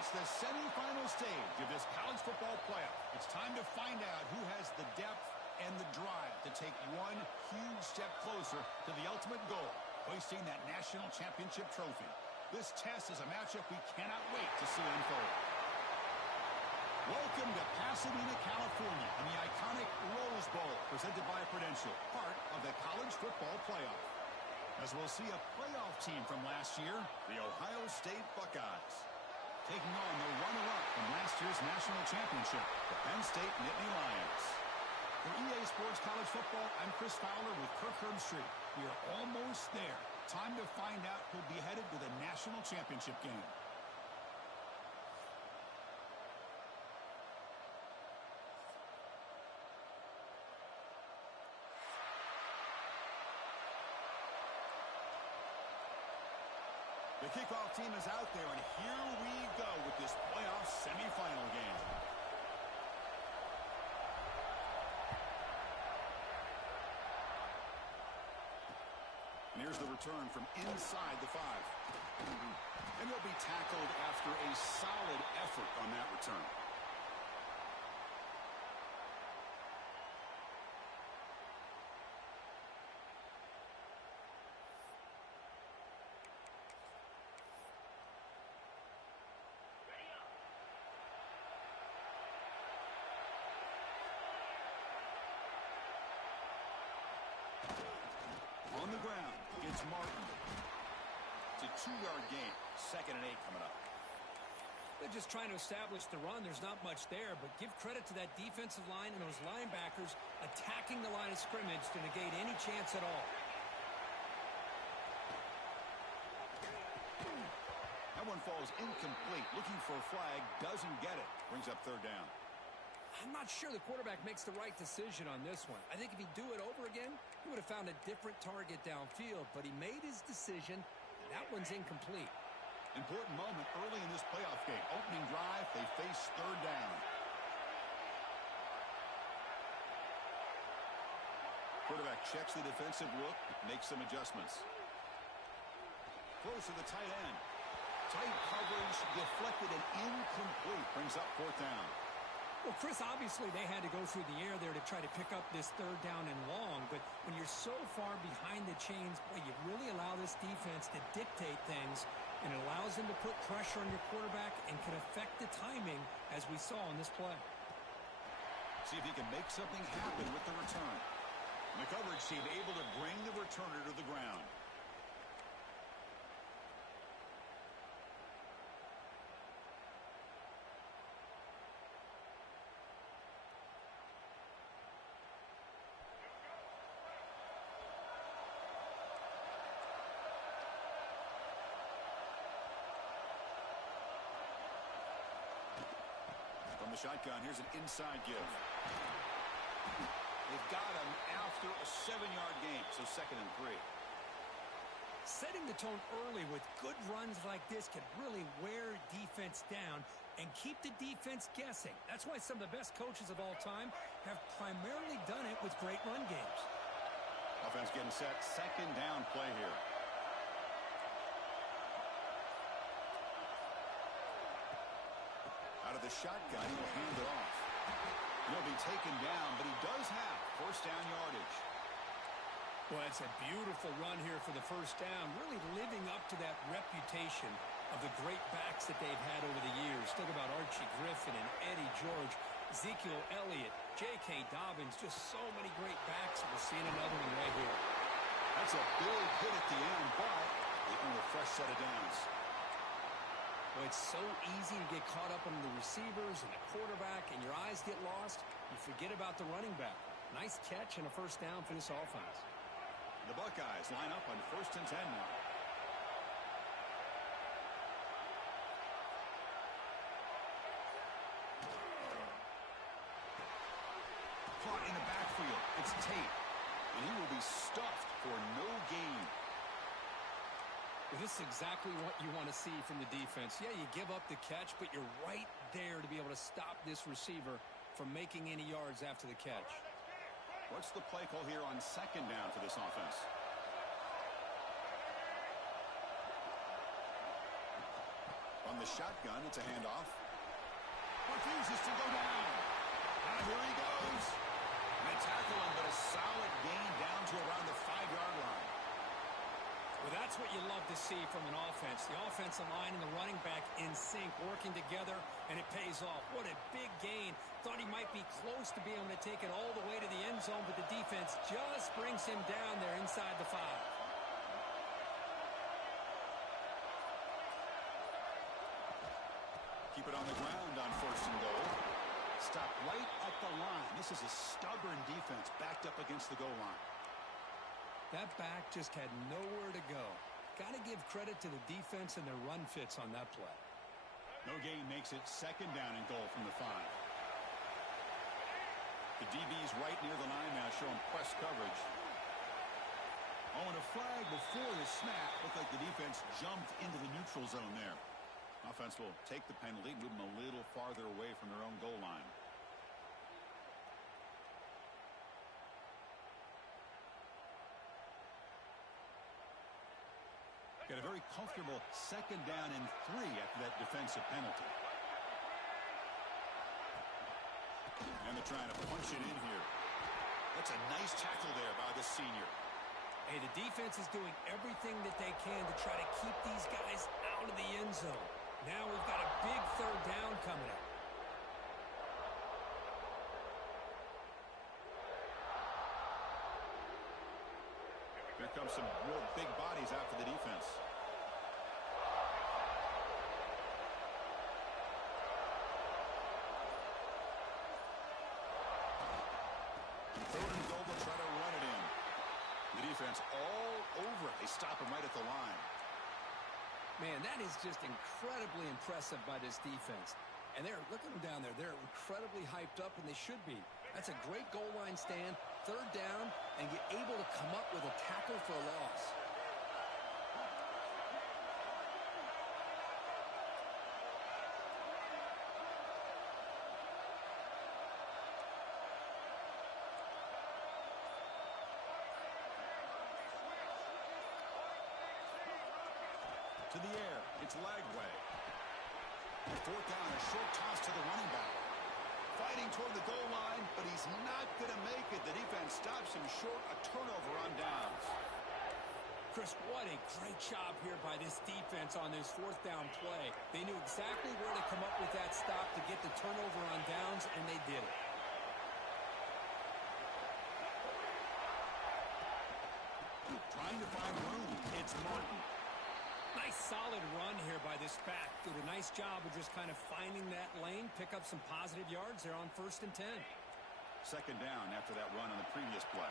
reached the semifinal stage of this college football playoff. It's time to find out who has the depth and the drive to take one huge step closer to the ultimate goal, hoisting that national championship trophy. This test is a matchup we cannot wait to see unfold. Welcome to Pasadena, California, and the iconic Rose Bowl, presented by Prudential, part of the college football playoff. As we'll see a playoff team from last year, the Ohio State Buckeyes, taking on the runner-up from last year's national championship, the Penn State Nittany Lions. For EA Sports College Football, I'm Chris Fowler with Kirk Herbstreit. We are almost there. Time to find out who'll be headed to the national championship game. The kickoff team is out there, and here we go with this playoff semifinal game. And here's the return from inside the 5. And he'll be tackled after a solid effort on that return. On the ground, it's Martin. It's a 2-yard gain. 2nd and 8 coming up. They're just trying to establish the run. There's not much there, but give credit to that defensive line and those linebackers attacking the line of scrimmage to negate any chance at all. That one falls incomplete. Looking for a flag, doesn't get it. Brings up 3rd down. I'm not sure the quarterback makes the right decision on this one. I think if he'd do it over again, he would have found a different target downfield, but he made his decision. That one's incomplete. Important moment early in this playoff game. Opening drive, they face 3rd down. Quarterback checks the defensive look, makes some adjustments. Throws to the tight end. Tight coverage, deflected and incomplete. Brings up 4th down. Well, Chris, obviously they had to go through the air there to try to pick up this 3rd down and long, but when you're so far behind the chains, boy, you really allow this defense to dictate things, and it allows them to put pressure on your quarterback and can affect the timing, as we saw in this play. See if he can make something happen with the return. And the coverage team able to bring the returner to the ground. From the shotgun, here's an inside give. They've got him after a 7-yard gain, so 2nd and 3. Setting the tone early with good runs like this can really wear defense down and keep the defense guessing. That's why some of the best coaches of all time have primarily done it with great run games. Offense getting set. 2nd down play here. Out of the shotgun, he'll hand it off. He'll be taken down, but he does have 1st down yardage. Well, it's a beautiful run here for the 1st down, really living up to that reputation of the great backs that they've had over the years. Think about Archie Griffin and Eddie George, Ezekiel Elliott, J.K. Dobbins, just so many great backs. We're seeing another one right here. That's a big hit at the end, but they earn a fresh set of downs. Well, it's so easy to get caught up on the receivers and the quarterback, and your eyes get lost. You forget about the running back. Nice catch and a 1st down for this offense. The Buckeyes line up on 1st and 10 now. Caught in the backfield. It's Tate, and he will be stuffed for no gain. Well, this is exactly what you want to see from the defense. Yeah, you give up the catch, but you're right there to be able to stop this receiver from making any yards after the catch. What's the play call here on 2nd down for this offense? From the shotgun, it's a handoff. Refuses to go down. Here he goes. They tackle him, but a solid gain down to around the 5-yard line. Well, that's what you love to see from an offense. The offensive line and the running back in sync, working together, and it pays off. What a big gain. Thought he might be close to being able to take it all the way to the end zone, but the defense just brings him down there inside the 5. Keep it on the ground on 1st and goal. Stop right at the line. This is a stubborn defense backed up against the goal line. That back just had nowhere to go. Got to give credit to the defense and their run fits on that play. No gain makes it 2nd down and goal from the 5. The DB's right near the line now, showing press coverage. Oh, and a flag before the snap. Looked like the defense jumped into the neutral zone there. Offense will take the penalty, move them a little farther away from their own goal line. Got a very comfortable 2nd down and 3 after that defensive penalty. And they're trying to punch it in here. That's a nice tackle there by the senior. Hey, the defense is doing everything that they can to try to keep these guys out of the end zone. Now we've got a big 3rd down coming up. Here comes some real big bodies after the defense. And 3rd and goal, they'll try to run it in. The defense all over it. They stop him right at the line. Man, that is just incredibly impressive by this defense. And look at them down there. They're incredibly hyped up, and they should be. That's a great goal line stand, 3rd down, and get able to come up with a tackle for a loss. To the air, it's Lagway. 4th down, a short toss to the running back. Fighting toward the goal line, but he's not going to make it. The defense stops him short, a turnover on downs. Chris, what a great job here by this defense on this 4th down play. They knew exactly where to come up with that stop to get the turnover on downs, and they did it. Trying to find room. It's Martin. Nice solid run here by this back. Did a nice job of just kind of finding that lane, pick up some positive yards there on 1st and 10. 2nd down after that run on the previous play.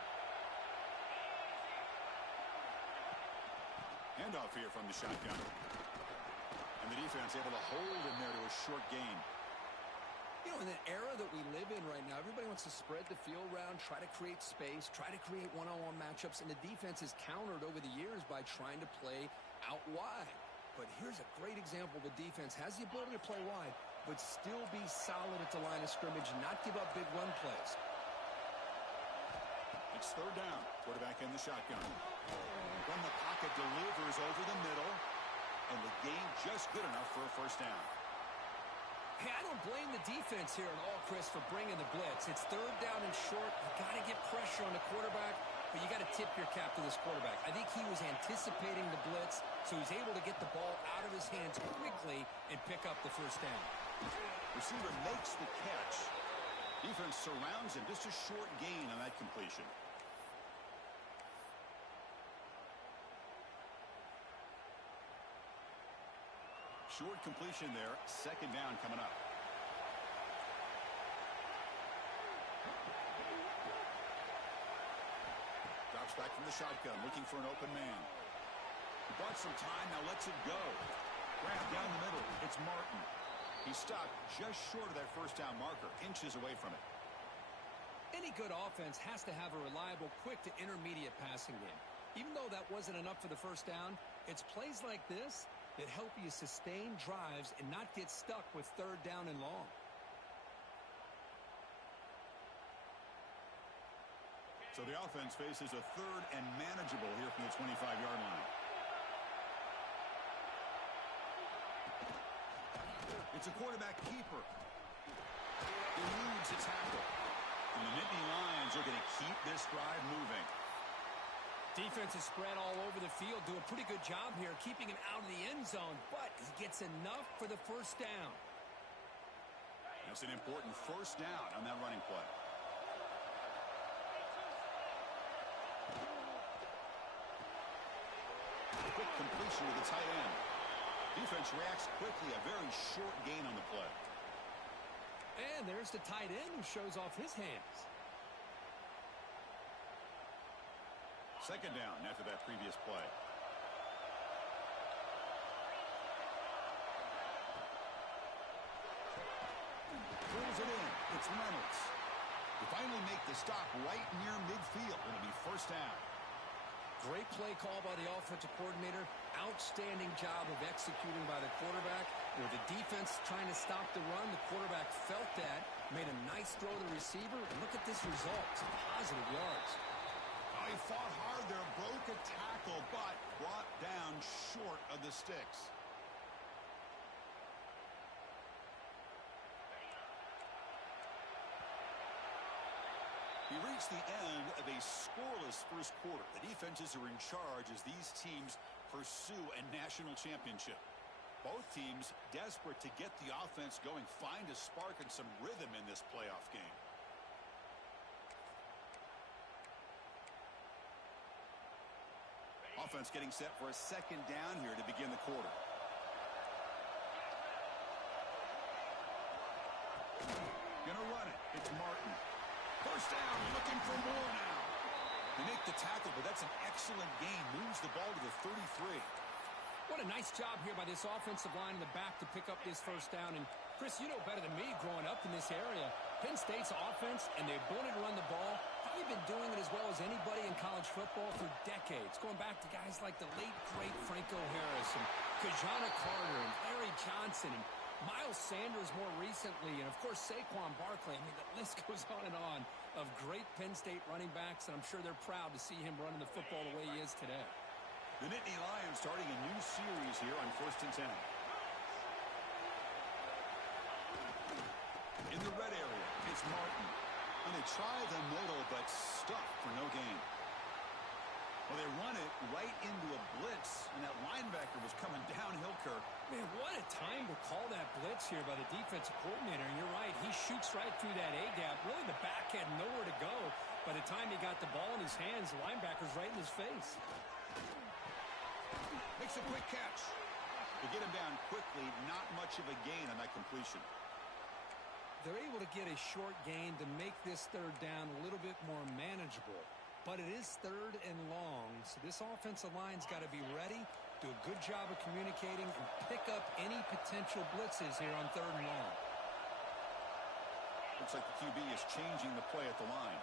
Handoff here from the shotgun. And the defense able to hold him there to a short gain. You know, in the era that we live in right now, everybody wants to spread the field around, try to create space, try to create one-on-one matchups, and the defense is countered over the years by trying to play out wide. But here's a great example. The defense has the ability to play wide, but still be solid at the line of scrimmage and not give up big run plays. It's 3rd down. Quarterback in the shotgun. From the pocket, delivers over the middle, and the gain just good enough for a 1st down. Hey, I don't blame the defense here at all, Chris, for bringing the blitz. It's 3rd down and short. You got to get pressure on the quarterback, but you got to tip your cap to this quarterback. I think he was anticipating the blitz, so he's able to get the ball out of his hands quickly and pick up the 1st down. Receiver makes the catch. Defense surrounds him. Just a short gain on that completion. Short completion there. 2nd down coming up. Drops back from the shotgun, looking for an open man. He bought some time, now lets it go. Grab down the middle. It's Martin. He stopped just short of that 1st down marker, inches away from it. Any good offense has to have a reliable, quick to intermediate passing game. Even though that wasn't enough for the 1st down, it's plays like this that help you sustain drives and not get stuck with 3rd down and long. So the offense faces a 3rd and manageable here from the 25-yard line. It's a quarterback keeper. Eludes a tackle. And the Nittany Lions are going to keep this drive moving. Defense is spread all over the field. Do a pretty good job here keeping him out of the end zone, but he gets enough for the first down. That's an important first down on that running play. Quick completion to the tight end. Defense reacts quickly. A very short gain on the play. And there's the tight end who shows off his hands. Second down after that previous play. Throws it in. It's Reynolds. They finally make the stop right near midfield. It'll be first down. Great play call by the offensive coordinator. Outstanding job of executing by the quarterback. With the defense trying to stop the run, the quarterback felt that, made a nice throw to the receiver. And look at this result. Some positive yards. Oh, he fought hard there, broke a tackle, but brought down short of the sticks. We reached the end of a scoreless first quarter. The defenses are in charge as these teams pursue a national championship. Both teams desperate to get the offense going, find a spark and some rhythm in this playoff game. Offense getting set for a second down here to begin the quarter. Gonna run it. It's Martin. First down, looking for more now. They make the tackle, but that's an excellent gain. Moves the ball to the 33. What a nice job here by this offensive line in the back to pick up this first down. And, Chris, you know better than me growing up in this area. Penn State's offense and the ability to run the ball, probably been doing it as well as anybody in college football for decades. Going back to guys like the late, great Franco Harris and Kajana Carter and Larry Johnson and Miles Sanders more recently, and, of course, Saquon Barkley. I mean, the list goes on of great Penn State running backs, and I'm sure they're proud to see him running the football the way he is today. The Nittany Lions starting a new series here on 1st and 10. In the red area, it's Martin. And they try the middle, but stuck for no gain. Well, they run it right into a blitz, and that linebacker was coming downhill, Kirk. Man, what a time to call that blitz here by the defensive coordinator. And you're right, he shoots right through that A-gap. Really, the back had nowhere to go. By the time he got the ball in his hands, the linebacker's right in his face. Makes a quick catch. They get him down quickly, not much of a gain on that completion. They're able to get a short gain to make this third down a little bit more manageable. But it is third and long, so this offensive line's got to be ready, do a good job of communicating, and pick up any potential blitzes here on third and long. Looks like the QB is changing the play at the line.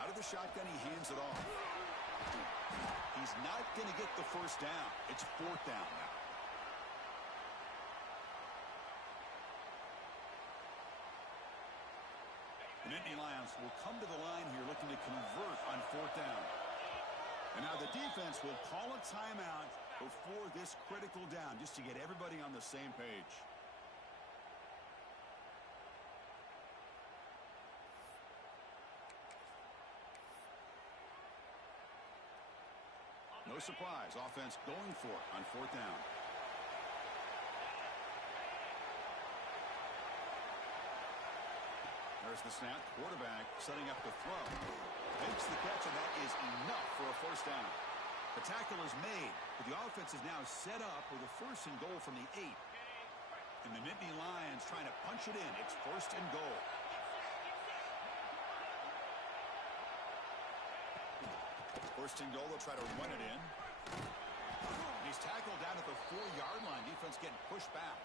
Out of the shotgun, he hands it off. He's not going to get the first down. It's fourth down now. The Nittany Lions will come to the line here looking to convert on fourth down. And now the defense will call a timeout before this critical down just to get everybody on the same page. No surprise, offense going for it on fourth down. There's the snap. Quarterback setting up the throw. Makes the catch, and that is enough for a first down. The tackle is made, but the offense is now set up with a first and goal from the 8. And the Nittany Lions trying to punch it in. It's first and goal. First and goal, they'll try to run it in. And he's tackled down at the 4-yard line. Defense getting pushed back.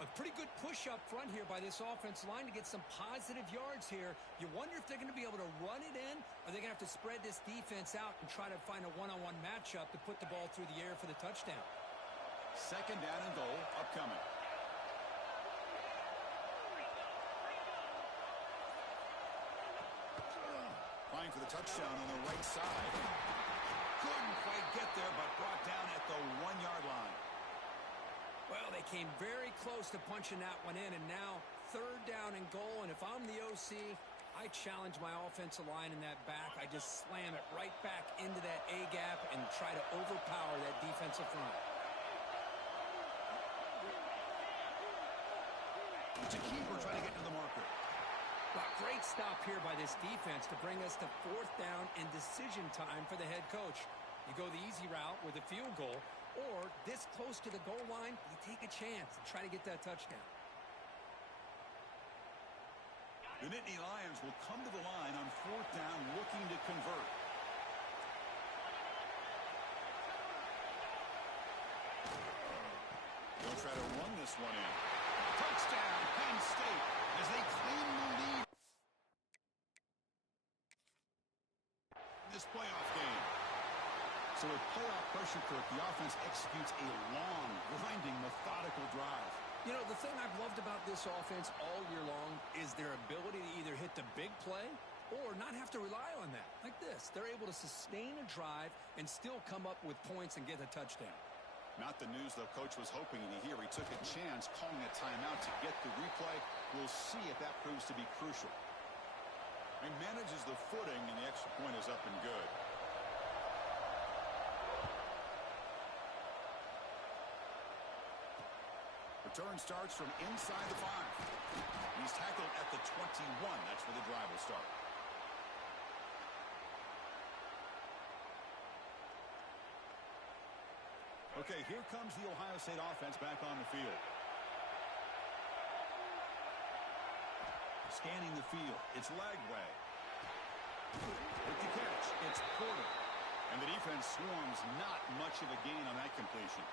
A pretty good push up front here by this offensive line to get some positive yards here. You wonder if they're going to be able to run it in, or they're going to have to spread this defense out and try to find a one-on-one matchup to put the ball through the air for the touchdown. Second down and goal upcoming. Trying for the touchdown on the right side. Couldn't quite get there, but brought down at the 1-yard line. Well, they came very close to punching that one in, and now third down and goal. And if I'm the OC, I challenge my offensive line in that back. I just slam it right back into that A gap and try to overpower that defensive front. It's a keeper trying to get to the marker. Well, great stop here by this defense to bring us to fourth down and decision time for the head coach. You go the easy route with a field goal, or this close to the goal line, you take a chance and try to get that touchdown. The Nittany Lions will come to the line on fourth down looking to convert. They'll try to run this one in. Touchdown, Penn State, as they claim the lead in this playoff game. So with playoff pressure, Kirk, the offense executes a long, grinding, methodical drive. You know, the thing I've loved about this offense all year long is their ability to either hit the big play or not have to rely on that. Like this, they're able to sustain a drive and still come up with points and get a touchdown. Not the news the coach was hoping to hear. He took a chance calling a timeout to get the replay. We'll see if that proves to be crucial. He manages the footing, and the extra point is up and good. Return starts from inside the 5. He's tackled at the 21. That's where the drive will start. Okay, here comes the Ohio State offense back on the field. Scanning the field. It's Lagway. With the catch, it's Porter. And the defense swarms, not much of a gain on that completion.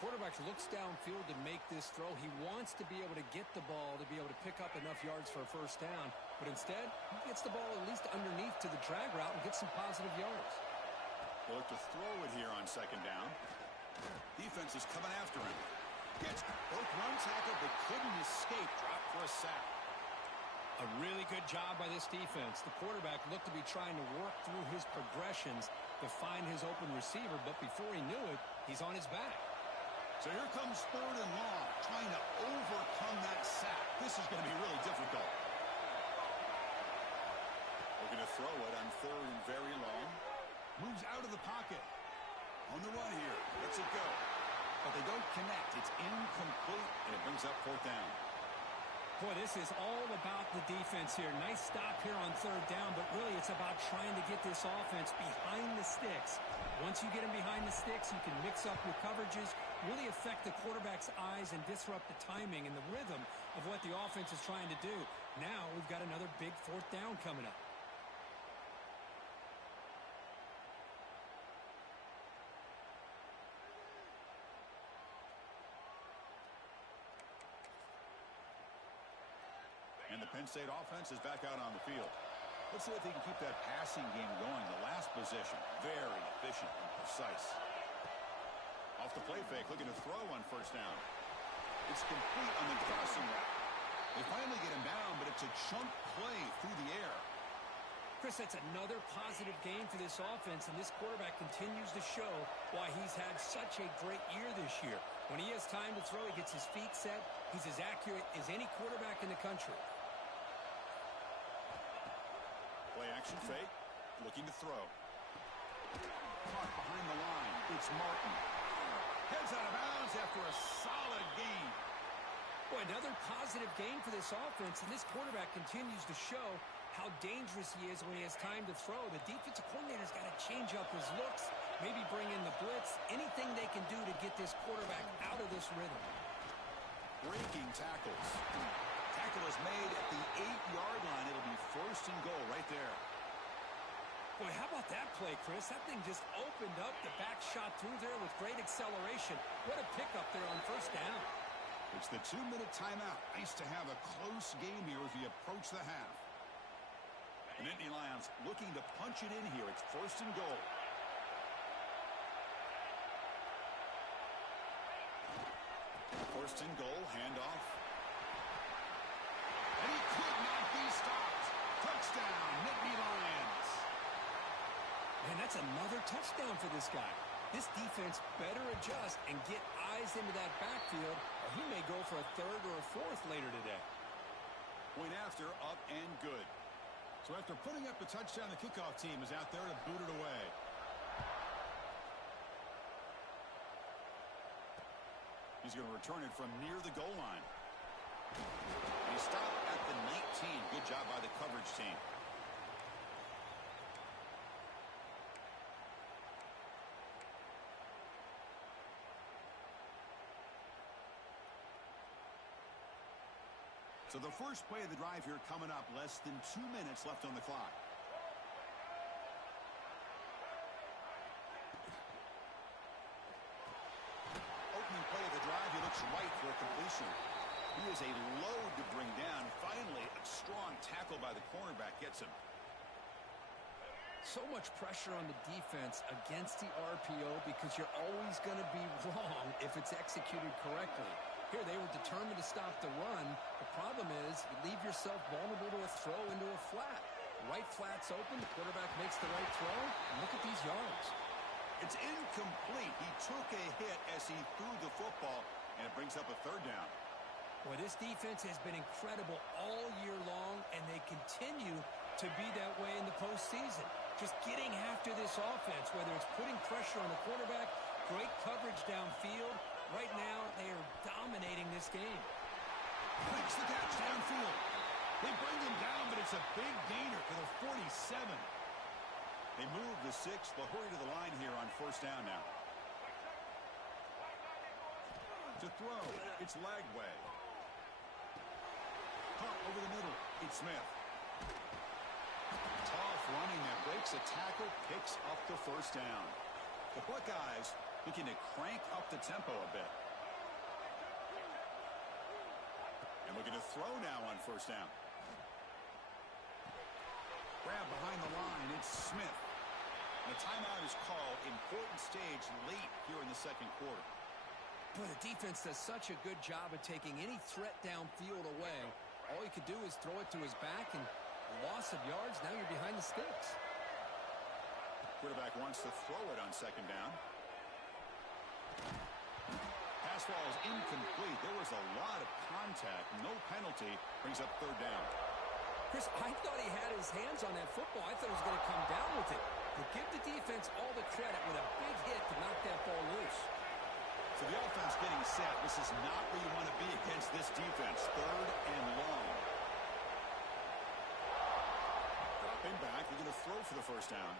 Quarterback looks downfield to make this throw. He wants to be able to get the ball to be able to pick up enough yards for a first down. But instead, he gets the ball at least underneath to the drag route and gets some positive yards. They'll look to throw it here on second down. Defense is coming after him. Gets broke one tackle but couldn't escape. Dropped for a sack. A really good job by this defense. The quarterback looked to be trying to work through his progressions to find his open receiver, but before he knew it, he's on his back. So here comes third and long, trying to overcome that sack. This is going to be really difficult. Looking to throw it on third and very long. Moves out of the pocket. On the run here. Lets it go. But they don't connect. It's incomplete, and it brings up fourth down. Boy, this is all about the defense here. Nice stop here on third down, but really it's about trying to get this offense behind the sticks. Once you get them behind the sticks, you can mix up your coverages, really affect the quarterback's eyes and disrupt the timing and the rhythm of what the offense is trying to do. Now we've got another big fourth down coming up. And the Penn State offense is back out on the field. Let's see if they can keep that passing game going. The last possession, very efficient and precise. Off the play fake, looking to throw on first down. It's complete on the crossing route. They finally get him down, but it's a chunk play through the air. Chris, that's another positive game for this offense, and this quarterback continues to show why he's had such a great year this year. When he has time to throw, he gets his feet set. He's as accurate as any quarterback in the country. Play action fake, looking to throw. Caught behind the line. It's Martin. Heads out of bounds after a solid gain. Boy, another positive game for this offense, and this quarterback continues to show how dangerous he is when he has time to throw. The defensive coordinator's got to change up his looks, maybe bring in the blitz, anything they can do to get this quarterback out of this rhythm. Breaking tackles. Tackle is made at the 8-yard line. It'll be first and goal right there. Boy, how about that play, Chris? That thing just opened up. The back shot through there with great acceleration. What a pickup there on first down. It's the 2-minute timeout. Nice to have a close game here as we approach the half. The Nittany Lions looking to punch it in here. It's first and goal. First and goal, handoff. And he could not be stopped. Touchdown, Nittany Lions. Man, that's another touchdown for this guy. This defense better adjust and get eyes into that backfield, or he may go for a third or a fourth later today. Point after, up and good. So after putting up the touchdown, the kickoff team is out there to boot it away. He's going to return it from near the goal line. He stopped at the 19. Good job by the coverage team. So the first play of the drive here coming up, less than 2 minutes left on the clock. Opening play of the drive, he looks right for a completion. He is a load to bring down. Finally, a strong tackle by the cornerback gets him. So much pressure on the defense against the RPO because you're always going to be wrong if it's executed correctly. Here, they were determined to stop the run. The problem is you leave yourself vulnerable to a throw into a flat. The right flat's open. The quarterback makes the right throw. And look at these yards. It's incomplete. He took a hit as he threw the football, and it brings up a third down. Boy, this defense has been incredible all year long, and they continue to be that way in the postseason. Just getting after this offense, whether it's putting pressure on the quarterback, great coverage downfield. Right now, they are dominating this game. Makes the catch downfield. They bring him down, but it's a big gainer for the 47. They move the 6. They'll hurry to the line here on first down now. To throw, it's Lagway. Pump over the middle, it's Smith. Tough running that breaks a tackle, picks up the first down. The Buckeyes looking to crank up the tempo a bit. And looking to throw now on first down. Grab behind the line, it's Smith. And the timeout is called. Important stage late here in the second quarter. Boy, the defense does such a good job of taking any threat downfield away. All you could do is throw it to his back, and a loss of yards, now you're behind the sticks. Quarterback wants to throw it on second down. Pass ball is incomplete. There was a lot of contact. No penalty. Brings up third down. Chris, I thought he had his hands on that football. I thought he was going to come down with it. But give the defense all the credit with a big hit to knock that ball loose. So the offense getting set. This is not where you want to be against this defense. Third and long. Dropping back. They're going to throw for the first down.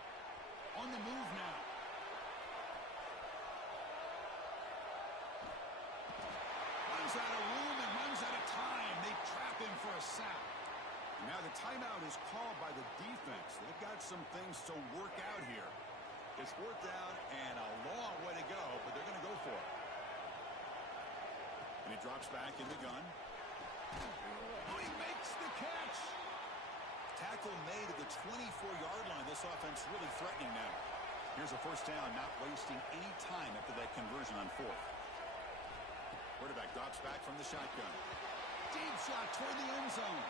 On the move now. Runs out of room and runs out of time. They trap him for a sack. And now the timeout is called by the defense. They've got some things to work out here. It's fourth down and a long way to go, but they're going to go for it. And he drops back in the gun. Oh, he makes the catch. Tackle made at the 24-yard line. This offense really threatening now. Here's a first down, not wasting any time after that conversion on fourth. Quarterback drops back from the shotgun. Deep shot toward the end zone.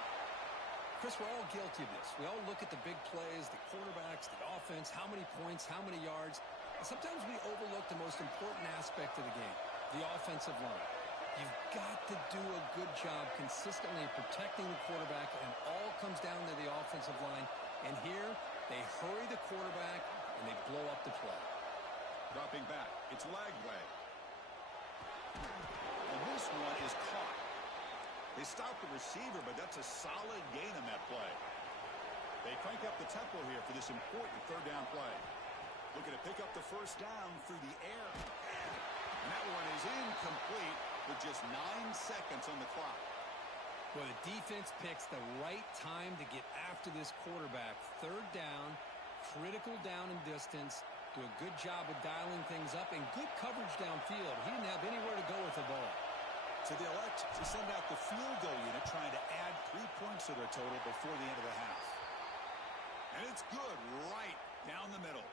Chris, we're all guilty of this. We all look at the big plays, the quarterbacks, the offense, how many points, how many yards. And sometimes we overlook the most important aspect of the game, the offensive line. You've got to do a good job consistently protecting the quarterback, and all comes down to the offensive line. And here, they hurry the quarterback, and they blow up the play. Dropping back, it's Lagway. And this one is caught. They stop the receiver, but that's a solid gain on that play. They crank up the tempo here for this important third down play. Looking to pick up the first down through the air. And that one is incomplete with just 9 seconds on the clock. Well, the defense picks the right time to get after this quarterback. Third down, critical down and distance. Do a good job of dialing things up, and good coverage downfield. He didn't have anywhere to go with the ball. So they elect to send out the field goal unit, trying to add 3 points to their total before the end of the half. And it's good right down the middle.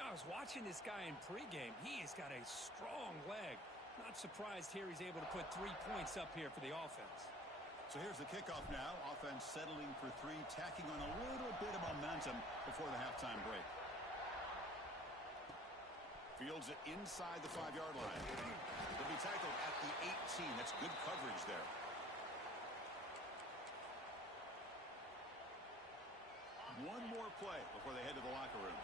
I was watching this guy in pregame. He has got a strong leg. Not surprised here he's able to put 3 points up here for the offense. So here's the kickoff now. Offense settling for 3, tacking on a little bit of momentum before the halftime break. Fields it inside the 5-yard line. He'll be tackled at the 18. That's good coverage there. One more play before they head to the locker room.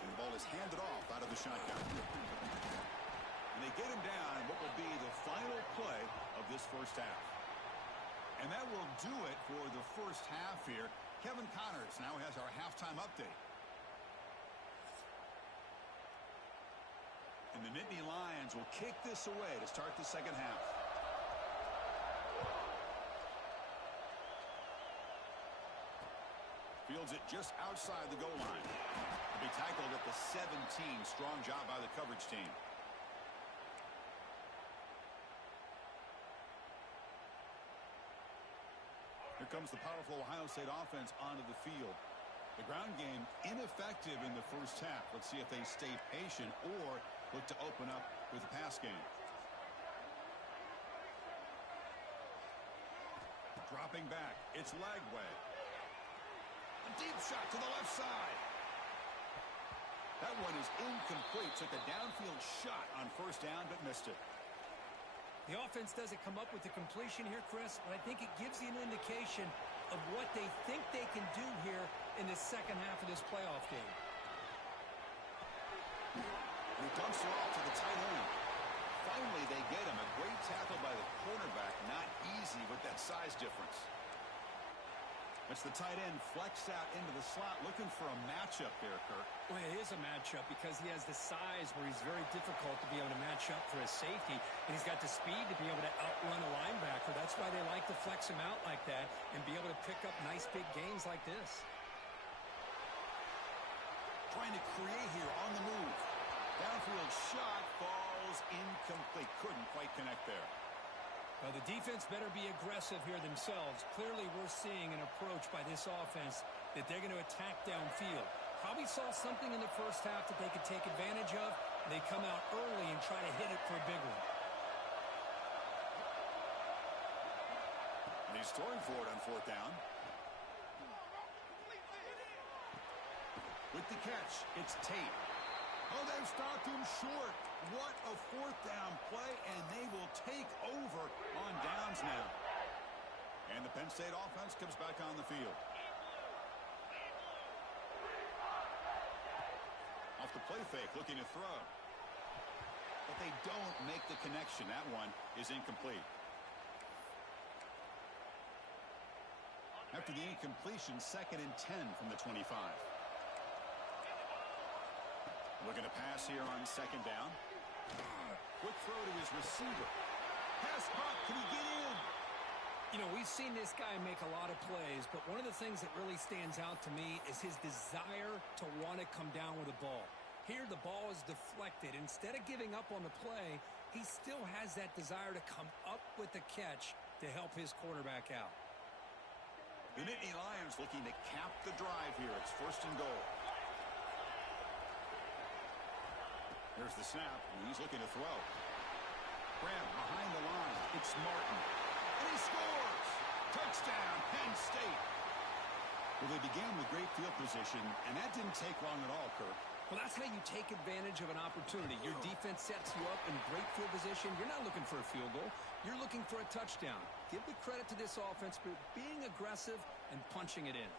The ball is handed off out of the shotgun. And they get him down in what will be the final play of this first half. And that will do it for the first half here. Kevin Connors now has our halftime update. And the Nittany Lions will kick this away to start the second half. Fields it just outside the goal line. He'll be tackled at the 17. Strong job by the coverage team. Here comes the powerful Ohio State offense onto the field. The ground game ineffective in the first half. Let's see if they stay patient or look to open up with the pass game. Dropping back. It's Lagway. A deep shot to the left side. That one is incomplete. Took a downfield shot on first down, but missed it. The offense doesn't come up with the completion here, Chris, but I think it gives you an indication of what they think they can do here in the second half of this playoff game. And he dumps it off to the tight end. Finally, they get him. A great tackle by the cornerback. Not easy with that size difference. That's the tight end flexed out into the slot, looking for a matchup there, Kirk. Well, it is a matchup because he has the size where he's very difficult to be able to match up for his safety, and he's got the speed to be able to outrun a linebacker. That's why they like to flex him out like that and be able to pick up nice big gains like this. Trying to create here on the move. Downfield shot falls incomplete. Couldn't quite connect there. Well, the defense better be aggressive here themselves. Clearly, we're seeing an approach by this offense that they're going to attack downfield. Probably saw something in the first half that they could take advantage of. And they come out early and try to hit it for a big one. And he's throwing for it on fourth down. With the catch, it's Tate. Oh, they've stopped him short. What a fourth down play, and they will take over on downs now. And the Penn State offense comes back on the field. Off the play fake, looking to throw. But they don't make the connection. That one is incomplete. After the incompletion, 2nd and 10 from the 25. Looking to pass here on 2nd down. Quick throw to his receiver. Pass caught. Can he get in? You know, we've seen this guy make a lot of plays, but one of the things that really stands out to me is his desire to want to come down with the ball. Here, the ball is deflected. Instead of giving up on the play, he still has that desire to come up with the catch to help his quarterback out. The Nittany Lions looking to cap the drive here. It's 1st and goal. There's the snap, and he's looking to throw. Graham behind the line. It's Martin. And he scores! Touchdown, Penn State. Well, they began with great field position, and that didn't take long at all, Kirk. Well, that's how you take advantage of an opportunity. Your defense sets you up in great field position. You're not looking for a field goal. You're looking for a touchdown. Give the credit to this offense for being aggressive and punching it in.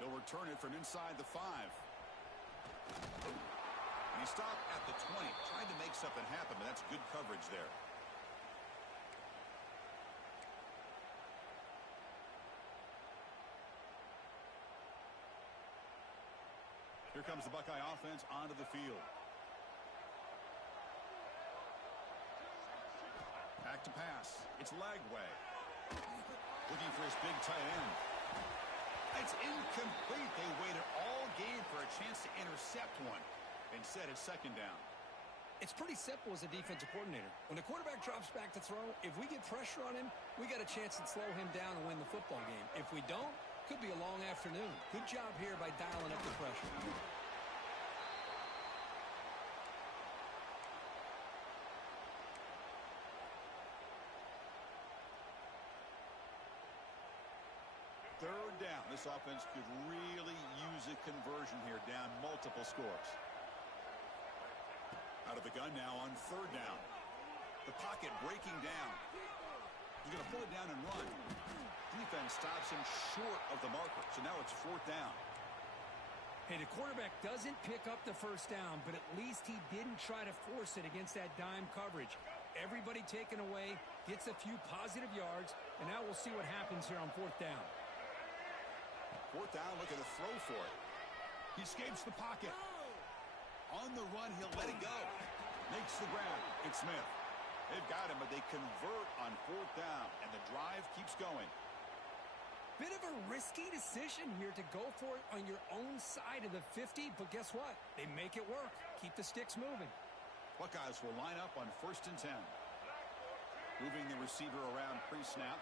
They'll return it from inside the 5. And he stopped at the 20. Tried to make something happen, but that's good coverage there. Here comes the Buckeye offense onto the field. Back to pass. It's Lagway. Looking for his big tight end. It's incomplete. They waited all game for a chance to intercept one. Instead, it's 2nd down. It's pretty simple as a defensive coordinator. When the quarterback drops back to throw, if we get pressure on him, we got a chance to slow him down and win the football game. If we don't, could be a long afternoon. Good job here by dialing up the pressure. down. This offense could really use a conversion here, down multiple scores. Out of the gun now on third down. The pocket breaking down. He's going to pull it down and run. Defense stops him short of the marker, so now it's fourth down. Hey, the quarterback doesn't pick up the first down, but at least he didn't try to force it against that dime coverage. Everybody taken away, gets a few positive yards, and now we'll see what happens here on fourth down. Fourth down, looking to throw for it. He escapes the pocket. On the run, he'll let it go. Makes the grab. It's Smith. They've got him, but they convert on fourth down, and the drive keeps going. Bit of a risky decision here to go for it on your own side of the 50, but guess what? They make it work. Keep the sticks moving. Buckeyes will line up on 1st and 10. Moving the receiver around pre-snap.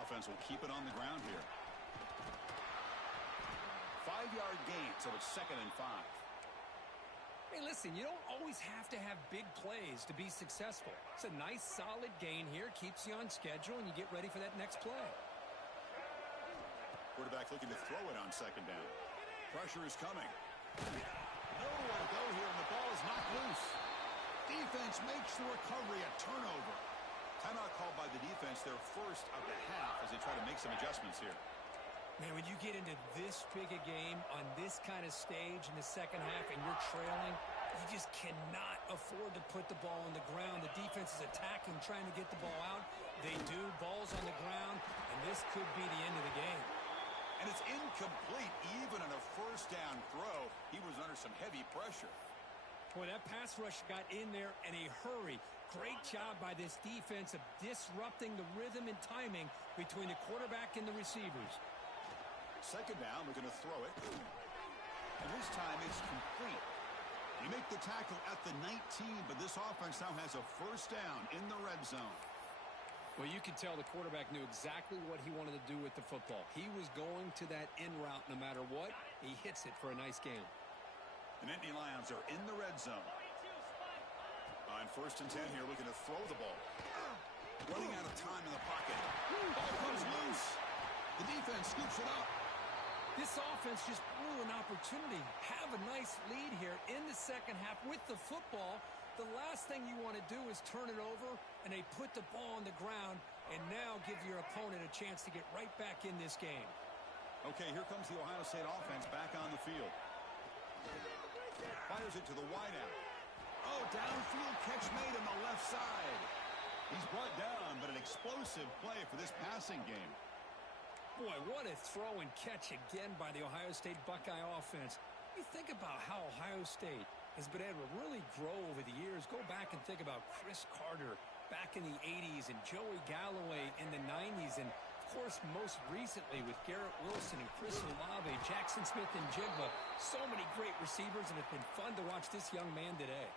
Offense will keep it on the ground here. 5-yard gain, so it's 2nd and 5. Hey, listen, you don't always have to have big plays to be successful. It's a nice, solid gain here. Keeps you on schedule, and you get ready for that next play. Quarterback looking to throw it on 2nd down. Pressure is coming. Nowhere to go here, and the ball is knocked loose. Defense makes the recovery a turnover. Timeout called by the defense, their first of the half, as they try to make some adjustments here. Man, when you get into this big a game on this kind of stage in the second half and you're trailing, you just cannot afford to put the ball on the ground. The defense is attacking, trying to get the ball out. They do. Ball's on the ground, and this could be the end of the game. And it's incomplete. Even on a first down throw, he was under some heavy pressure. Boy, that pass rush got in there in a hurry. Great job by this defense of disrupting the rhythm and timing between the quarterback and the receivers. 2nd down, looking to throw it. And this time it's complete. They make the tackle at the 19, but this offense now has a first down in the red zone. Well, you can tell the quarterback knew exactly what he wanted to do with the football. He was going to that in route no matter what. He hits it for a nice gain. The Nittany Lions are in the red zone. On 1st and 10 here, looking to throw the ball. Running out of time in the pocket. Ball comes loose. The defense scoops it up. This offense just blew an opportunity. Have a nice lead here in the second half with the football. The last thing you want to do is turn it over, and they put the ball on the ground and now give your opponent a chance to get right back in this game. Okay, here comes the Ohio State offense back on the field. Fires it to the wideout. Oh, downfield catch made on the left side. He's brought down, but an explosive play for this passing game. Boy, what a throw and catch again by the Ohio State Buckeye offense. You think about how Ohio State has been able to really grow over the years. Go back and think about Chris Carter back in the 80s and Joey Galloway in the 90s. And, of course, most recently with Garrett Wilson and Chris Olave, Jackson Smith and Jigba. So many great receivers, and it's been fun to watch this young man today.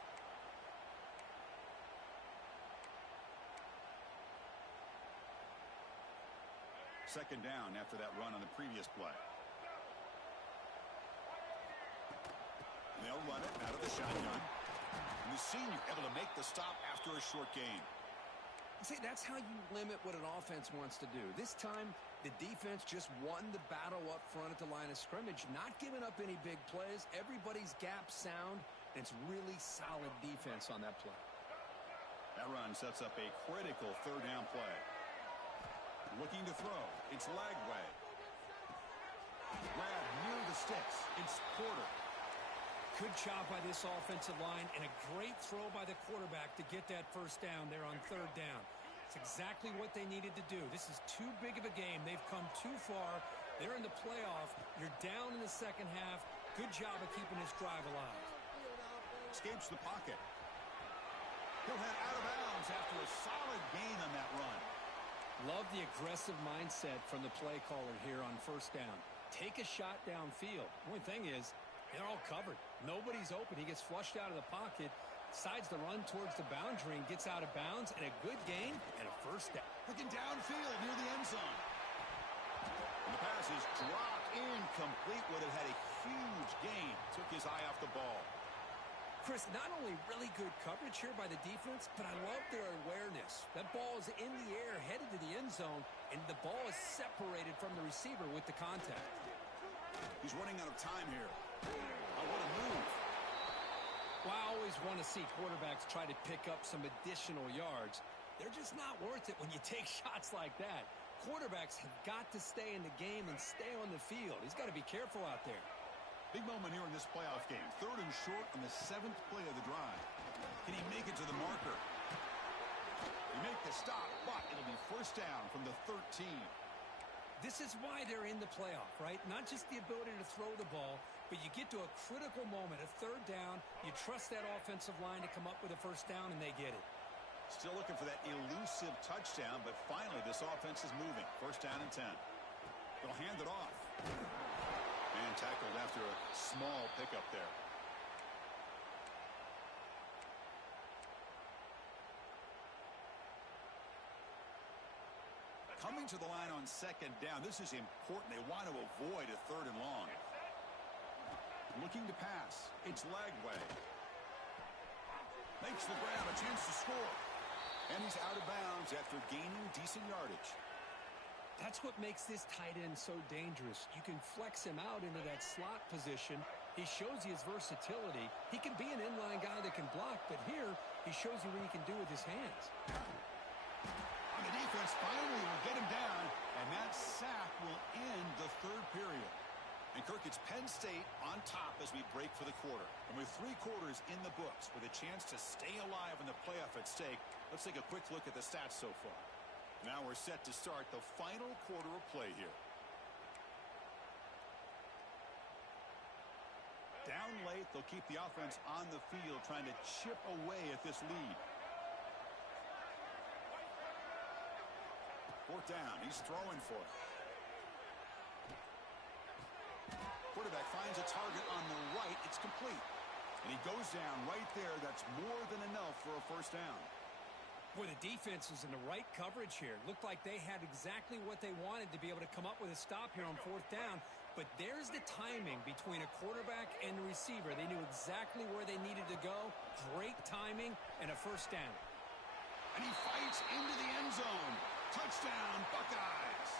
Second down after that run on the previous play. They'll run it out of the shotgun. And the senior able to make the stop after a short gain. See, that's how you limit what an offense wants to do. This time, the defense just won the battle up front at the line of scrimmage, not giving up any big plays. Everybody's gap sound, and it's really solid defense on that play. That run sets up a critical third down play. Looking to throw. It's Lagway. Grab near the sticks. It's Porter. Good job by this offensive line and a great throw by the quarterback to get that first down there on third down. It's exactly what they needed to do. This is too big of a game. They've come too far. They're in the playoff. You're down in the second half. Good job of keeping this drive alive. Escapes the pocket. He'll head out of bounds after a solid gain on that run. Love the aggressive mindset from the play caller here on first down. Take a shot downfield. The only thing is, they're all covered. Nobody's open. He gets flushed out of the pocket, decides to run towards the boundary and gets out of bounds, and a good gain and a first down. Looking downfield near the end zone. And the pass is dropped incomplete. Would have had a huge gain. Took his eye off the ball. Chris, not only really good coverage here by the defense, but I love their awareness. That ball is in the air, headed to the end zone, and the ball is separated from the receiver with the contact. He's running out of time here. Oh, what a move. Well, I always want to see quarterbacks try to pick up some additional yards. They're just not worth it when you take shots like that. Quarterbacks have got to stay in the game and stay on the field. He's got to be careful out there. Big moment here in this playoff game. 3rd and short on the 7th play of the drive. Can he make it to the marker? He make the stop, but it'll be 1st down from the 13. This is why they're in the playoff, right? Not just the ability to throw the ball, but you get to a critical moment, a 3rd down. You trust that offensive line to come up with a 1st down, and they get it. Still looking for that elusive touchdown, but finally this offense is moving. 1st down and 10. They'll hand it off. And tackled after a small pickup there. Coming to the line on 2nd down. This is important. They want to avoid a 3rd and long. Looking to pass. It's Lagway. Makes the grab, a chance to score. And he's out of bounds after gaining decent yardage. That's what makes this tight end so dangerous. You can flex him out into that slot position. He shows you his versatility. He can be an inline guy that can block, but here he shows you what he can do with his hands. And the defense finally will get him down, and that sack will end the 3rd period. And Kirk, it's Penn State on top as we break for the quarter. And with 3 quarters in the books, with a chance to stay alive in the playoff at stake, let's take a quick look at the stats so far. Now we're set to start the final quarter of play here. Down late, they'll keep the offense on the field, trying to chip away at this lead. 4th down, he's throwing for it. Quarterback finds a target on the right. It's complete. And he goes down right there. That's more than enough for a 1st down. Boy, the defense is in the right coverage here. Looked like they had exactly what they wanted to be able to come up with a stop here on 4th down. But there's the timing between a quarterback and the receiver. They knew exactly where they needed to go. Great timing and a 1st down. And he fights into the end zone. Touchdown, Buckeyes.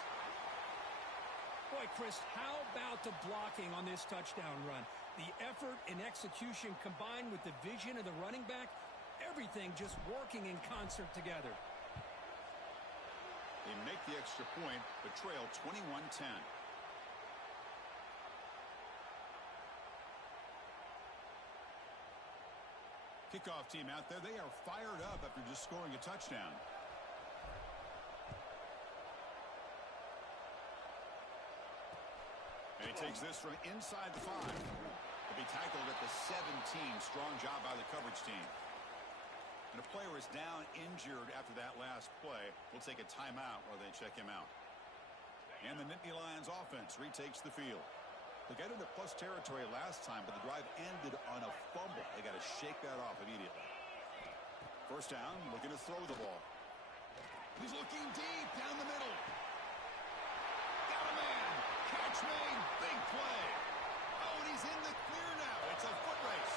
Boy, Chris, how about the blocking on this touchdown run? The effort and execution combined with the vision of the running back, everything just working in concert together. They make the extra point, but trail 21-10. Kickoff team out there, they are fired up after just scoring a touchdown. And he takes this from inside the 5. He'll be tackled at the 17. Strong job by the coverage team. And a player is down injured after that last play. We'll take a timeout while they check him out. And the Nittany Lions offense retakes the field. They got into plus territory last time, but the drive ended on a fumble. They got to shake that off immediately. 1st down, looking to throw the ball. He's looking deep down the middle. Got a man. Catch made. Big play. Oh, and he's in the clear now. It's a foot race.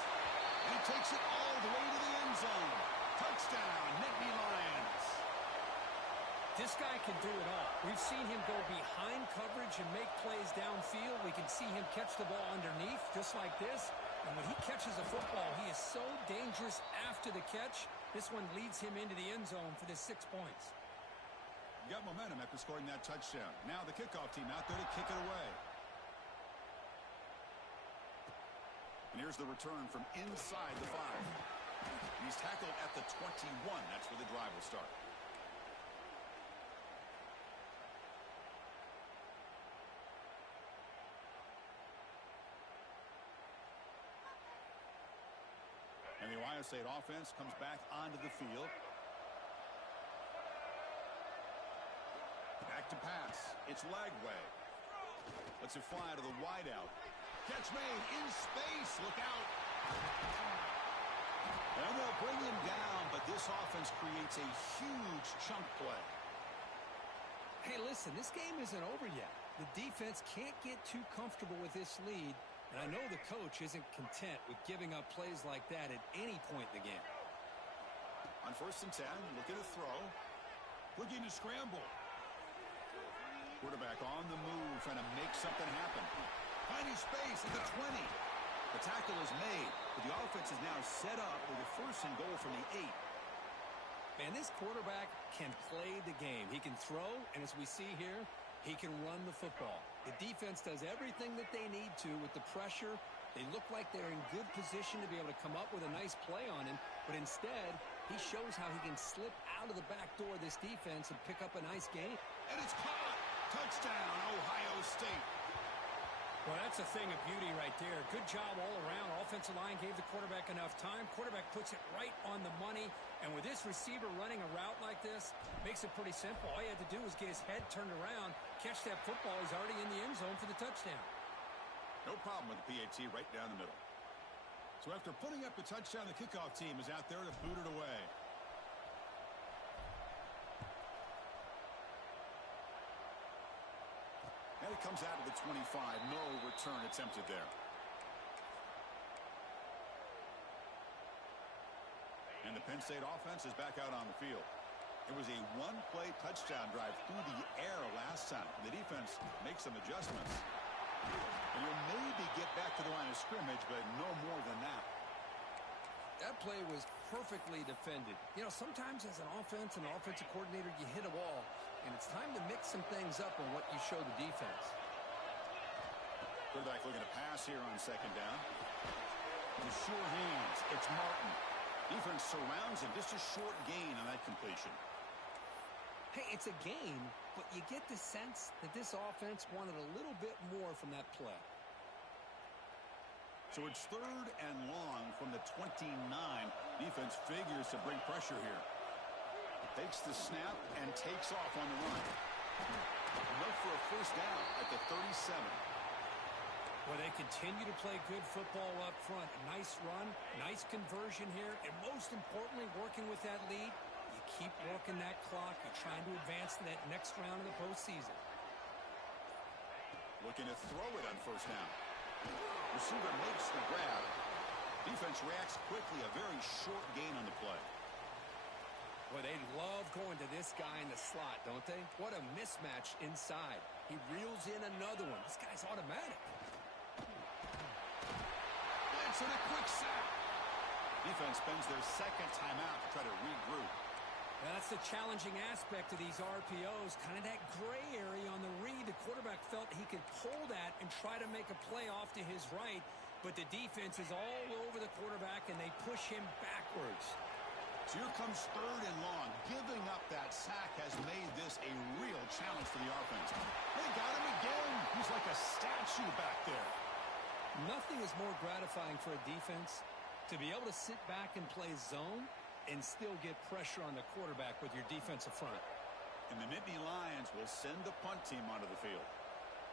And he takes it all the way to the end zone. Touchdown, Nittany Lions. This guy can do it all. We've seen him go behind coverage and make plays downfield. We can see him catch the ball underneath just like this. And when he catches a football, he is so dangerous after the catch. This one leads him into the end zone for the 6 points. Got momentum after scoring that touchdown. Now the kickoff team out there to kick it away. And here's the return from inside the 5. He's tackled at the 21. That's where the drive will start. And the Ohio State offense comes back onto the field. Back to pass. It's Lagway. Lets it fly to the wideout. Catch made in space. Look out. And they'll bring him down, but this offense creates a huge chunk play. Hey, listen, this game isn't over yet. The defense can't get too comfortable with this lead. And I know the coach isn't content with giving up plays like that at any point in the game. On 1st and 10, looking to throw. Looking to scramble. Quarterback on the move, trying to make something happen. Finding space at the 20. The tackle is made, but the offense is now set up with a 1st and goal from the 8. Man, this quarterback can play the game. He can throw, and as we see here, he can run the football. The defense does everything that they need to with the pressure. They look like they're in good position to be able to come up with a nice play on him, but instead, he shows how he can slip out of the back door of this defense and pick up a nice gain. And it's caught. Touchdown, Ohio State. Well, that's a thing of beauty right there. Good job all around. Offensive line gave the quarterback enough time. Quarterback puts it right on the money. And with this receiver running a route like this, makes it pretty simple. All you had to do was get his head turned around, catch that football. He's already in the end zone for the touchdown. No problem with the PAT right down the middle. So after putting up the touchdown, the kickoff team is out there to boot it away. And it comes out of the 25. No return attempted there. And the Penn State offense is back out on the field. It was a one-play touchdown drive through the air last time. The defense makes some adjustments. And you'll maybe get back to the line of scrimmage, but no more than that. That play was perfectly defended. You know, sometimes as an offensive coordinator, you hit a wall, and it's time to mix some things up on what you show the defense. Quarterback looking to pass here on 2nd down. With sure hands, it's Martin. Defense surrounds him. Just a short gain on that completion. Hey, it's a gain, but you get the sense that this offense wanted a little bit more from that play. So it's 3rd and long from the 29. Defense figures to bring pressure here. Takes the snap and takes off on the run. Enough for a 1st down at the 37. Well, they continue to play good football up front. A nice run, nice conversion here, and most importantly, working with that lead, you keep working that clock. You're trying to advance to that next round of the postseason. Looking to throw it on 1st down. Receiver makes the grab. Defense reacts quickly. A very short gain on the play. Well, they love going to this guy in the slot, don't they? What a mismatch inside. He reels in another one. This guy's automatic. And a quick sack. Defense spends their 2nd timeout to try to regroup. Well, that's the challenging aspect of these RPOs, kind of that gray area on the read. The quarterback felt he could pull that and try to make a play off to his right, but the defense is all over the quarterback, and they push him backwards. So here comes 3rd and long. Giving up that sack has made this a real challenge for the offense. They got him again. He's like a statue back there. Nothing is more gratifying for a defense to be able to sit back and play zone and still get pressure on the quarterback with your defensive front. And the Nittany Lions will send the punt team onto the field.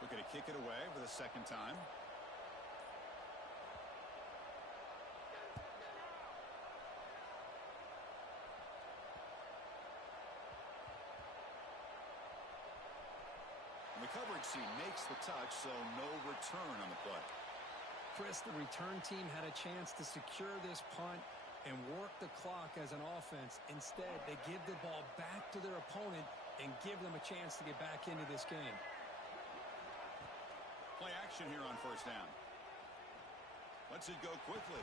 Looking to kick it away for the 2nd time. And the coverage team makes the touch, so no return on the play. Chris, the return team had a chance to secure this punt and work the clock as an offense. Instead, they give the ball back to their opponent and give them a chance to get back into this game. Play action here on 1st down. Lets it go quickly.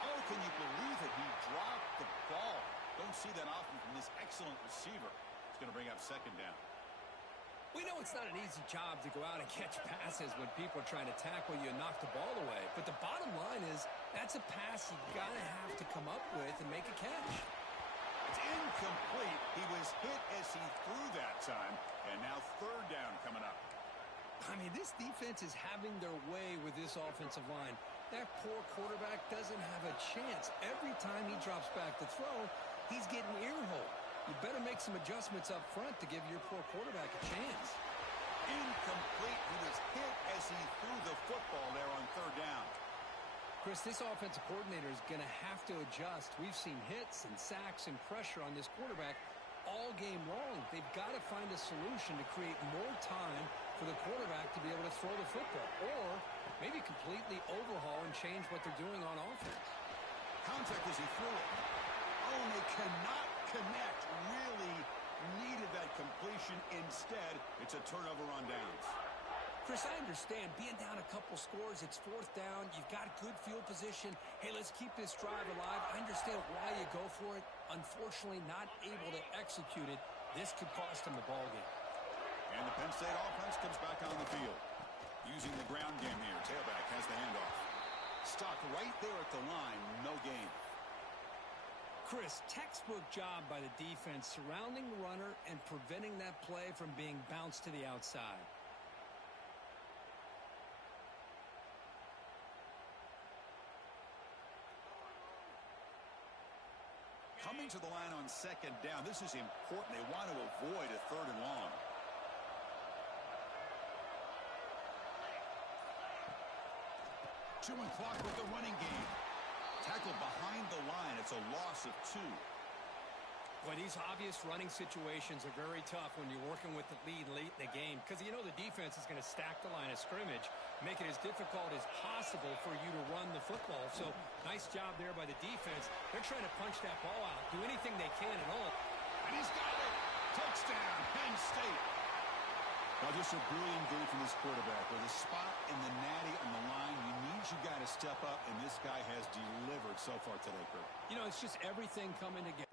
Oh, can you believe it? He dropped the ball. Don't see that often from this excellent receiver. It's going to bring up 2nd down. We know it's not an easy job to go out and catch passes when people are trying to tackle you and knock the ball away. But the bottom line is that's a pass you got to have to come up with and make a catch. It's incomplete. He was hit as he threw that time. And now 3rd down coming up. I mean, this defense is having their way with this offensive line. That poor quarterback doesn't have a chance. Every time he drops back to throw, he's getting ear-holed. You better make some adjustments up front to give your poor quarterback a chance. Incomplete. He was hit as he threw the football there on 3rd down. Chris, this offensive coordinator is going to have to adjust. We've seen hits and sacks and pressure on this quarterback all game long. They've got to find a solution to create more time for the quarterback to be able to throw the football. Or maybe completely overhaul and change what they're doing on offense. Contact as he threw it. Oh, and they cannot connect. Really needed that completion. Instead, it's a turnover on downs. Chris, I understand being down a couple scores, it's fourth down, you've got good field position. Hey, let's keep this drive alive. I understand why you go for it. Unfortunately, not able to execute it. This could cost him the ball game. And the Penn State offense comes back on the field. Using the ground game here. Tailback has the handoff. Stopped right there at the line. No gain. Chris, textbook job by the defense surrounding the runner and preventing that play from being bounced to the outside. Coming to the line on second down. This is important. They want to avoid a third and long. Chewing clock with the running game. Tackled behind the line. It's a loss of 2. Well, these obvious running situations are very tough when you're working with the lead late in the game because you know the defense is going to stack the line of scrimmage, make it as difficult as possible for you to run the football. So nice job there by the defense. They're trying to punch that ball out, do anything they can at all. And he's got it. Touchdown, Penn State. Well, just a brilliant game from this quarterback. With a spot in the natty on the line, you got to step up, and this guy has delivered so far today, Kurt. You know, it's just everything coming together.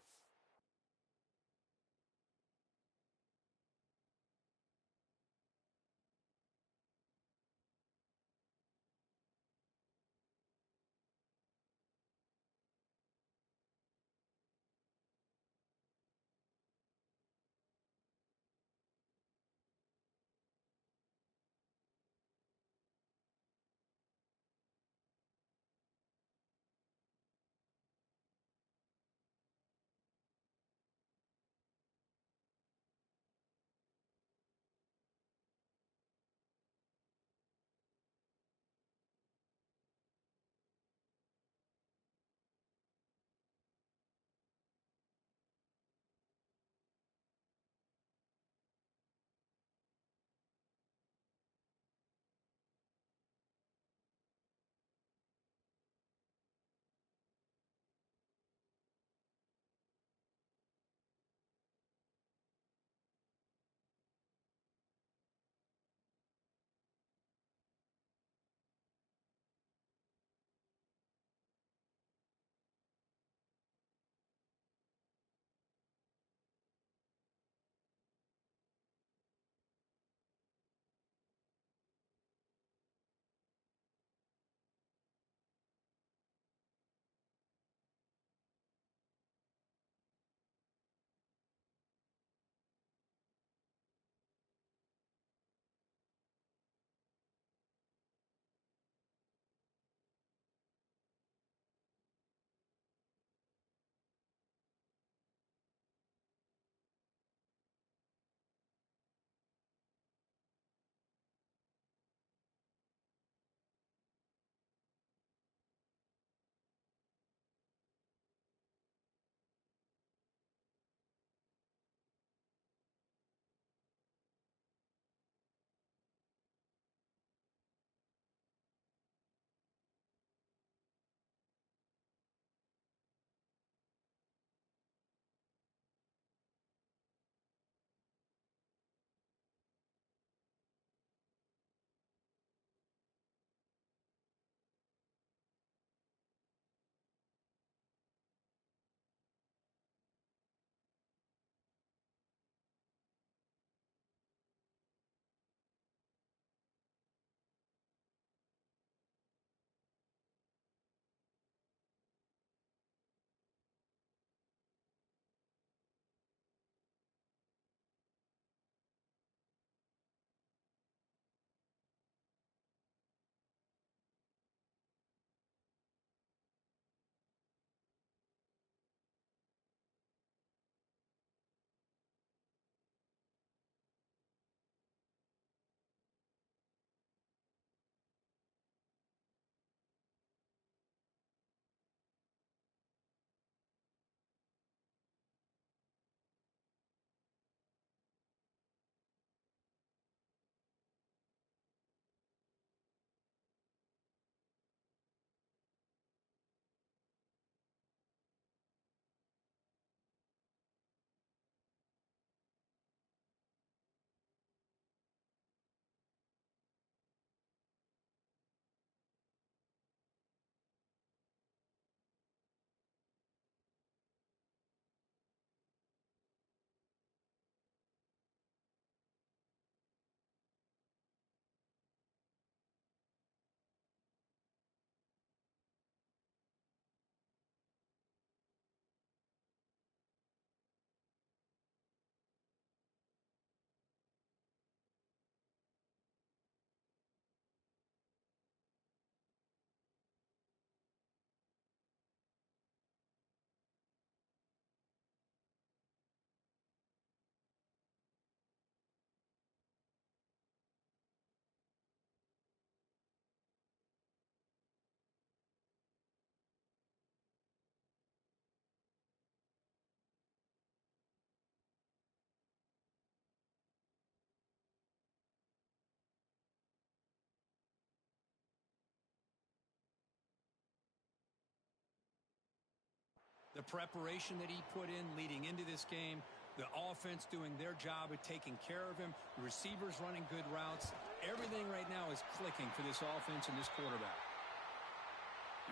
The preparation that he put in leading into this game, the offense doing their job of taking care of him, the receivers running good routes. Everything right now is clicking for this offense and this quarterback.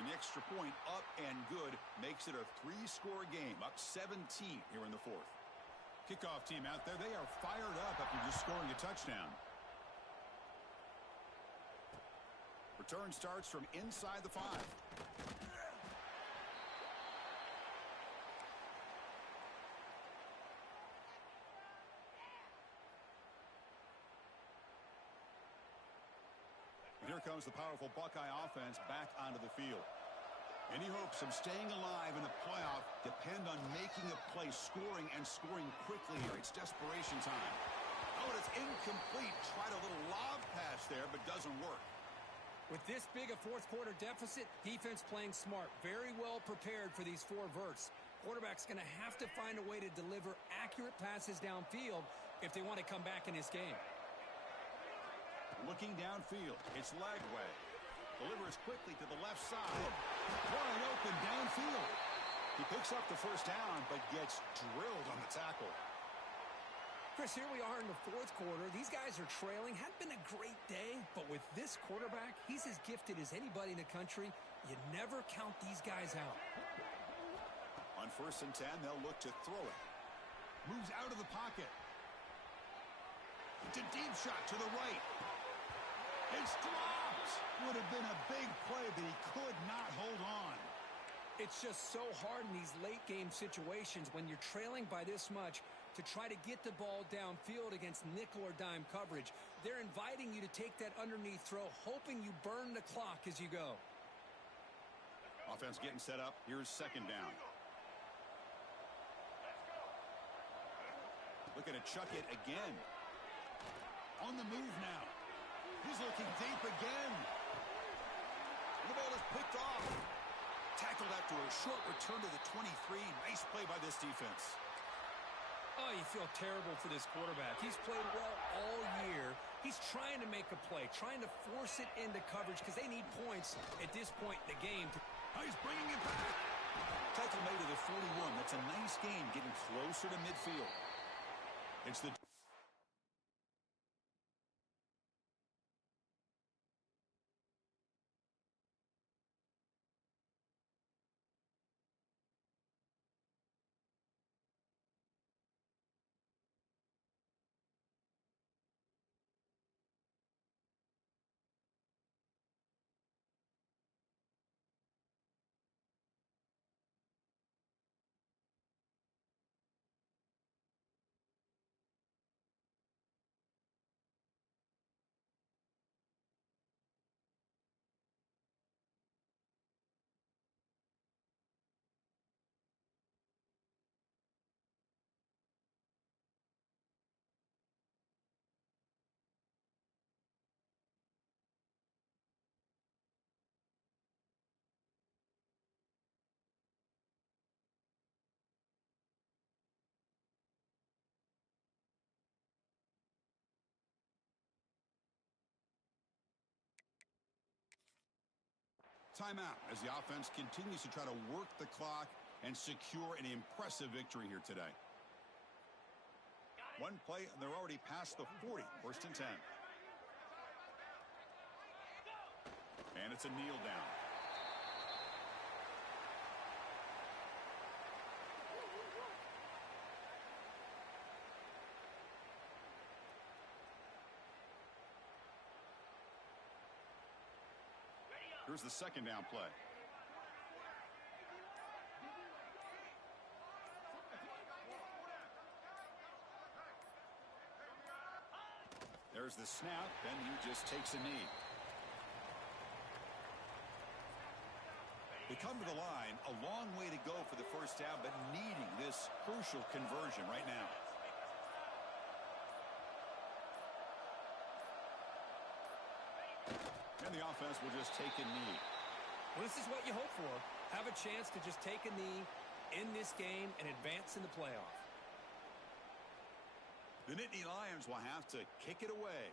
An extra point up and good makes it a 3-score game, up 17 here in the fourth. Kickoff team out there, they are fired up after just scoring a touchdown. Return starts from inside the 5. Here comes the powerful Buckeye offense back onto the field. Any hopes of staying alive in the playoff depend on making a play, scoring and scoring quickly here. It's desperation time. Oh, and it's incomplete. Tried a little lob pass there, but doesn't work. With this big a fourth-quarter deficit, defense playing smart, very well prepared for these 4 verts. Quarterback's going to have to find a way to deliver accurate passes downfield if they want to come back in this game. Looking downfield, it's Lagway. Delivers quickly to the left side. Wide open downfield. He picks up the first down, but gets drilled on the tackle. Chris, here we are in the fourth quarter. These guys are trailing. Hadn't been a great day, but with this quarterback, he's as gifted as anybody in the country. You never count these guys out. On 1st and 10, they'll look to throw it. Moves out of the pocket. It's a deep shot to the right. It's dropped. Would have been a big play, but he could not hold on. It's just so hard in these late-game situations when you're trailing by this much to try to get the ball downfield against nickel or dime coverage. They're inviting you to take that underneath throw, hoping you burn the clock as you go. Offense getting set up. Here's 2nd down. Looking to chuck it again. On the move now. He's looking deep again. The ball is picked off. Tackled after a short return to the 23. Nice play by this defense. Oh, you feel terrible for this quarterback. He's played well all year. He's trying to make a play, trying to force it into coverage because they need points at this point in the game. Oh, he's bringing it back. Tackle made to the 41. That's a nice game, getting closer to midfield. It's the... Timeout as the offense continues to try to work the clock and secure an impressive victory here today. One play, and they're already past the 40, 1st and 10. And it's a kneel down. Here's the 2nd down play. There's the snap, then he just takes a knee. They come to the line, a long way to go for the first down, but needing this crucial conversion right now. And the offense will just take a knee. Well, this is what you hope for. Have a chance to just take a knee in this game and advance in the playoff. The Nittany Lions will have to kick it away.